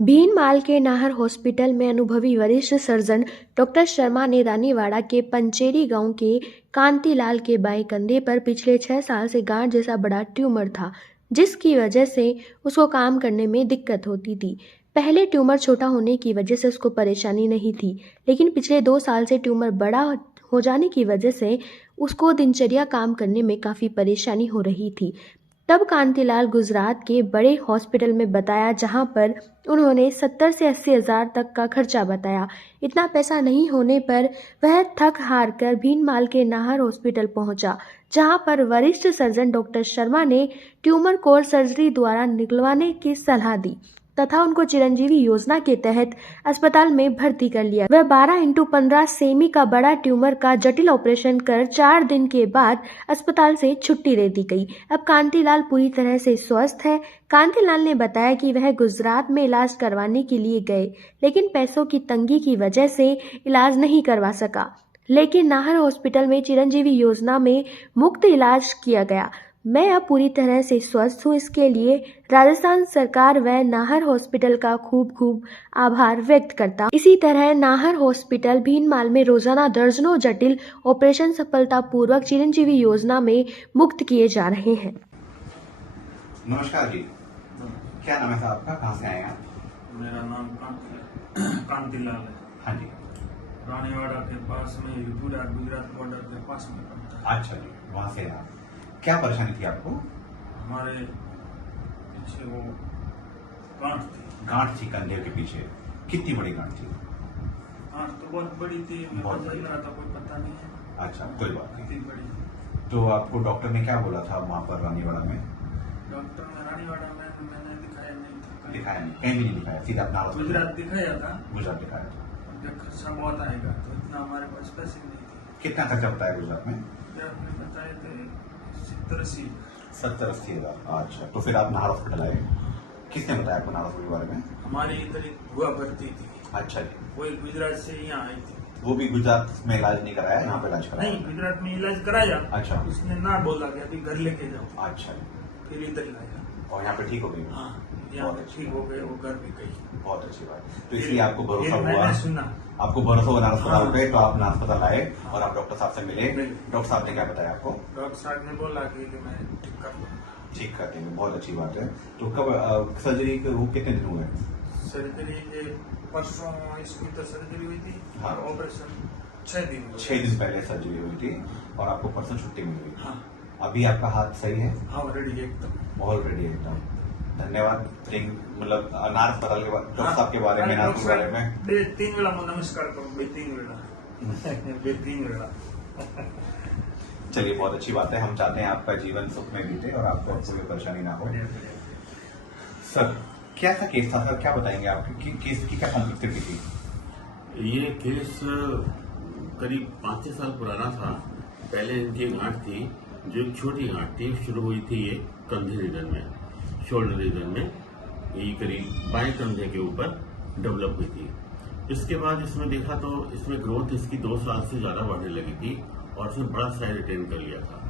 भीनमाल के नाहर हॉस्पिटल में अनुभवी वरिष्ठ सर्जन डॉक्टर शर्मा ने रानीवाड़ा के पंचेरी गांव के कांतिलाल के बाएं कंधे पर पिछले 6 साल से गांठ जैसा बड़ा ट्यूमर था, जिसकी वजह से उसको काम करने में दिक्कत होती थी। पहले ट्यूमर छोटा होने की वजह से उसको परेशानी नहीं थी, लेकिन पिछले 2 साल से ट्यूमर बड़ा हो जाने की वजह से उसको दिनचर्या काम करने में काफ़ी परेशानी हो रही थी। तब कांतिलाल गुजरात के बड़े हॉस्पिटल में बताया, जहां पर उन्होंने 70 से 80 हज़ार तक का खर्चा बताया। इतना पैसा नहीं होने पर वह थक हार कर भीनमाल के नाहर हॉस्पिटल पहुंचा, जहां पर वरिष्ठ सर्जन डॉक्टर शर्मा ने ट्यूमर को सर्जरी द्वारा निकलवाने की सलाह दी तथा उनको चिरंजीवी योजना के तहत अस्पताल में भर्ती कर लिया। वह 12x15 सेमी का बड़ा ट्यूमर का जटिल ऑपरेशन कर 4 दिन के बाद अस्पताल से छुट्टी दे दी गई। अब कांतिलाल पूरी तरह से स्वस्थ है। कांतिलाल ने बताया कि वह गुजरात में इलाज करवाने के लिए गए, लेकिन पैसों की तंगी की वजह से इलाज नहीं करवा सका, लेकिन नाहर हॉस्पिटल में चिरंजीवी योजना में मुफ्त इलाज किया गया। मैं अब पूरी तरह से स्वस्थ हूँ। इसके लिए राजस्थान सरकार व नाहर हॉस्पिटल का खूब आभार व्यक्त करता हूँ। इसी तरह नाहर हॉस्पिटल भीनमाल में रोजाना दर्जनों जटिल ऑपरेशन सफलतापूर्वक चिरंजीवी योजना में मुक्त किए जा रहे हैं। नमस्कार जी, क्या नाम है साहब आपका? कहाँ से आए हैं आप? मेरा नाम कांतिलाल है। हाँ जी। रानीवाड़ा के पास में गुजरात बॉर्डर के पास में पड़ता है। अच्छा जी, वहाँ से आप क्या परेशानी थी आपको? हमारे पीछे वो गांठ थी। गांठ थी कंधे के पीछे। कितनी बड़ी गांठ थी? गांठ तो बहुत बड़ी थी, बहुत मुझे लगा था कोई पता नहीं है। अच्छा, कोई बात नहीं। इतनी बड़ी। तो आपको डॉक्टर ने क्या बोला था वहाँ पर रानीवाड़ा में? डॉक्टर ने रानीवाड़ा में मैंने दिखाया नहीं था। दिखाया नहीं, कहीं भी नहीं दिखाया, सीधा अपना गुजरात दिखाया था। गुजरात दिखाया था। खर्चा बहुत आएगा, तो इतना हमारे पास पैसे नहीं थे। कितना खर्चा बताया गुजरात में? आपने बताए थे 70-80 हज़ार। अच्छा, तो फिर आप नाहर हॉस्पिटल आए। किसने बताया आपको नाहर हॉस्पिटल के बारे में? हमारी इधर एक बुआ भर्ती थी। अच्छा जी। वो गुजरात से यहाँ आई थी। वो भी गुजरात में इलाज नहीं कराया, यहाँ पे इलाज कराया? नहीं, गुजरात में इलाज कराया। अच्छा। उसने ना बोला कि अभी घर लेके जाओ। अच्छा जी। फिर इधर लाया और यहाँ पे ठीक हो गई? हाँ, यहाँ पे ठीक हो गए, वो घर भी गई। बहुत अच्छी बात। तो इसलिए आपको भरोसा हुआ, मैंने सुना, आपको भरोसा हुआ नाहर अस्पताल हाँ। पे, तो आप नाहर अस्पताल आए और आप डॉक्टर साहब से मिले। नहीं। डॉक्टर साहब ने क्या बताया आपको? डॉक्टर साहब ने बोला कि मैं ठीक कर दूँ। ठीक कर देंगे, बहुत अच्छी बात है। तो कब सर्जरी के वो कितने दिन हुए? सर्जरी ये परसों इसकी तो सर्जरी हुई थी। हाँ। और ऑपरेशन 6 दिन हुए। 6 दिन पहले सर्जरी हुई थी और आपको परसों छुट्टी मिल गई। हाँ अभी आपका हाथ सही है? हाँ, रेडी एकदम। ऑलरेडी एकदम। धन्यवाद। मतलब नाहर अस्पताल के बारे, डॉक्टर साहब के बारे में, नाहर के बारे में 3 वेला नमस्कार करो। 3 वेला। चलिए, बहुत अच्छी बात है। हम चाहते हैं आपका जीवन सुख में बीते और आपको कोई परेशानी ना हो। सर, क्या था केस था सर? क्या बताएंगे आप? केस की क्या कॉम्प्लेक्सिटी थी? ये केस करीब 5-6 साल पुराना था। पहले इनकी गांठ थी, जो एक छोटी गांठ थी, शुरू हुई थी ये कंधे रीजन में, शोल्डर रीजन में। ये करीब बाएं कंधे के ऊपर डेवलप हुई थी। इसके बाद इसमें देखा तो इसमें ग्रोथ इसकी 2 साल से ज्यादा बढ़ने लगी थी और इसने बड़ा साइज रिटेन कर लिया था।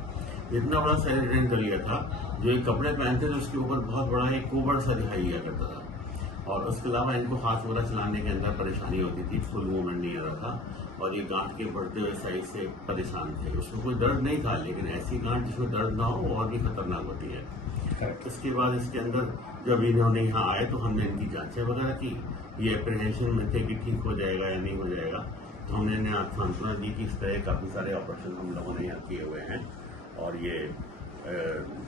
इतना बड़ा साइज रिटेन कर लिया था, जो एक कपड़े पहनते थे उसके ऊपर बहुत बड़ा एक कोबड़ सा दिखाई दिया करता था। और उसके अलावा इनको हाथ वगैरह चलाने के अंदर परेशानी होती थी, फुल मूवमेंट नहीं हो रहा था और ये गांठ के बढ़ते हुए साइज से परेशान थे। उसमें कोई दर्द नहीं था, लेकिन ऐसी गांठ जिसमें दर्द ना हो वो और भी खतरनाक होती है। इसके बाद इसके अंदर जब इन्होंने यहाँ आए तो हमने इनकी जांचें वगैरह की। ये अप्रीहेंशन में थे कि ठीक हो जाएगा या नहीं हो जाएगा, तो हमने इन्हें सांत्वना दी कि इस तरह काफी सारे ऑपरेशन हम लोगों ने यहाँ किए हुए हैं और ये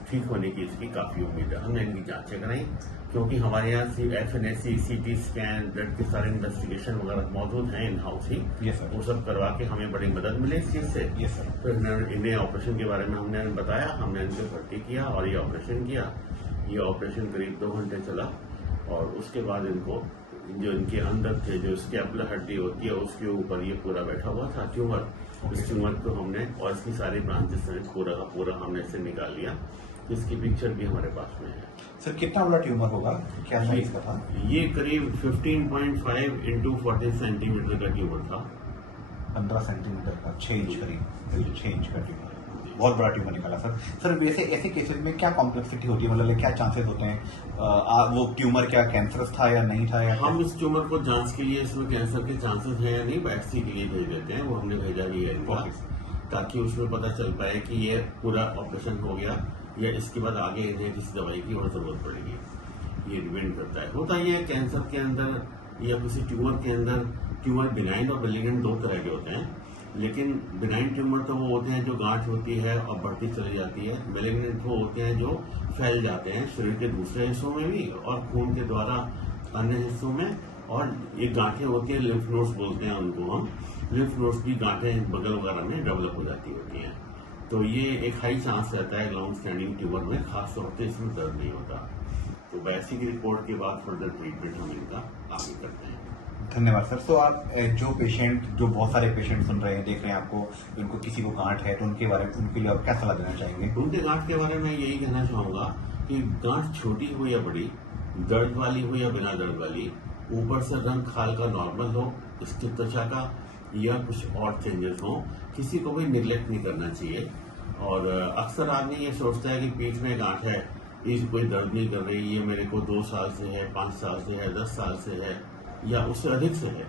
ठीक होने की इसकी काफी उम्मीद है। हमने इनकी जांचें कराई, क्योंकि हमारे यहाँ FNAC, CT स्कैन, ब्लड के सारे इन्वेस्टिगेशन वगैरह मौजूद हैं इन हाउस ही। वो सब करवा के हमें बड़ी मदद मिले इस चीज से। फिर इन्हें ऑपरेशन के बारे में हमने बताया, हमने इनको भर्ती किया और ये ऑपरेशन किया। ये ऑपरेशन करीब 2 घंटे चला और उसके बाद इनको जो इनके अंदर थे, जो स्कैपुलर हड्डी होती है, उसके ऊपर ये पूरा बैठा हुआ था ट्यूमर। इस ट्यूमर को हमने और इसकी सारी ब्रांचेस में पूरा का पूरा हमने इससे निकाल लिया। इसकी पिक्चर भी हमारे पास में है। सर, कितना बड़ा ट्यूमर होगा? क्या साइज का था? ये करीब 15.5 into 40 सेंटीमीटर का ट्यूमर था। 15 सेंटीमीटर का, 6 इंच करीब, 6 इंच का ट्यूमर। बहुत बड़ा ट्यूमर निकाला सर। सर वैसे ऐसे केसेस में क्या कॉम्प्लेक्सिटी होती है, मतलब क्या चांसेस होते हैं? वो ट्यूमर क्या कैंसरस था या नहीं था, या हम इस ट्यूमर को जांच के लिए इसमें कैंसर के चांसेस हैं या नहीं बायोप्सी के लिए भेज देते हैं। वो हमने भेजा भी है इनका, ताकि उसमें पता चल पाए कि ये पूरा ऑपरेशन हो गया या इसके बाद आगे इन्हें किसी दवाई की और जरूरत पड़ेगी। ये डिपेंड करता है। होता ये कैंसर के अंदर या किसी ट्यूमर के अंदर, ट्यूमर बिनाइन और मेलिग्नेंट दो तरह के होते हैं। लेकिन बिनाइन ट्यूमर तो वो होते हैं जो गांठ होती है और बढ़ती चली जाती है। मेलिग्नेंट वो होते हैं जो फैल जाते हैं शरीर के दूसरे हिस्सों में भी और खून के द्वारा अन्य हिस्सों में। और ये गांठें होती हैं, लिम्फ नोड्स बोलते हैं उनको हम। लिम्फ नोड्स की गांठें बगल वगैरह में डेवलप हो जाती होती हैं। तो ये एक हाई चांस रहता है लॉन्ग स्टैंडिंग ट्यूमर में, खासतौर पर इसमें दर्द नहीं होता। तो वैसी की रिपोर्ट के बाद फर्दर ट्रीटमेंट हम इनका आगे करते हैं। धन्यवाद सर। तो आप जो बहुत सारे पेशेंट सुन रहे हैं, देख रहे हैं आपको, उनको किसी को गांठ है, तो उनके बारे में उनके लिए आप क्या सलाह देना चाहेंगे? उनके गांठ के बारे में यही कहना चाहूंगा कि गांठ छोटी हो या बड़ी, दर्द वाली हो या बिना दर्द वाली, ऊपर से रंग खाल का नॉर्मल हो, इसकी त्वचा का या कुछ और चेंजेस हो, किसी को भी निगलेक्ट नहीं करना चाहिए। और अक्सर आदमी ये सोचता है कि पीठ में गांठ है, ये कोई दर्द नहीं कर रही, ये मेरे को 2 साल से है, 5 साल से है, 10 साल से है या उससे अधिक से है,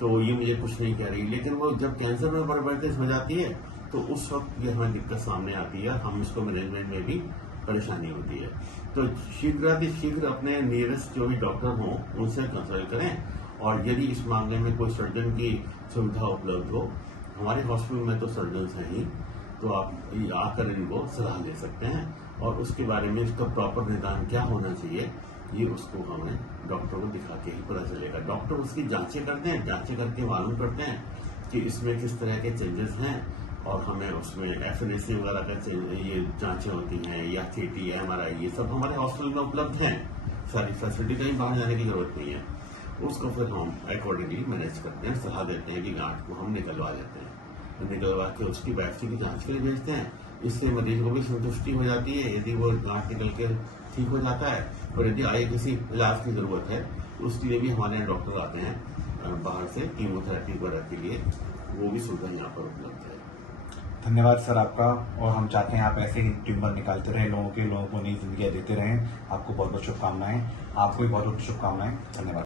तो ये मुझे कुछ नहीं कह रही। लेकिन वो जब कैंसर में बढ़ते हो जाती है तो उस वक्त ये हमें दिक्कत सामने आती है, हम इसको मैनेजमेंट में भी परेशानी होती है। तो शीघ्र अपने नियरेस्ट जो भी डॉक्टर हों उनसे कंसल्ट करें। और यदि इस मामले में कोई सर्जन की सुविधा उपलब्ध हो, हमारे हॉस्पिटल में तो सर्जन हैं ही, तो आप आकर इनको सलाह दे सकते हैं। और उसके बारे में इसका प्रॉपर निदान क्या होना चाहिए, ये उसको हमें डॉक्टर को दिखा के ही पता चलेगा। डॉक्टर उसकी जांचें करते हैं, जांचें करके मालूम करते हैं कि इसमें किस तरह के चेंजेस हैं, और हमें उसमें एफएनएसी वगैरह का ये जांचें होती हैं, या सीटी, एमआरआई, ये सब हमारे हॉस्पिटल में उपलब्ध हैं। सारी फैसिलिटी कहीं बाहर जाने की जरूरत नहीं है। उसको फिर हम अकॉर्डिंगली मैनेज करते हैं, सलाह देते हैं कि गांठ को हम निकलवा लेते हैं, निकलवा के उसकी बायोप्सी की जांच के लिए भेजते हैं। इससे मरीज को भी संतुष्टि हो जाती है यदि वो गांठ निकल के ठीक हो जाता है। और यदि आगे किसी इलाज की जरूरत है उसके लिए भी हमारे यहाँ डॉक्टर आते हैं बाहर से कीमोथेरेपी वगैरह के लिए, वो भी सुविधा यहाँ पर उपलब्ध है। धन्यवाद सर आपका। और हम चाहते हैं आप ऐसे ही ट्यूमर निकालते रहें, लोगों को नई जिंदगी देते रहें। आपको बहुत बहुत शुभकामनाएं। आपको भी बहुत बहुत शुभकामनाएं। धन्यवाद।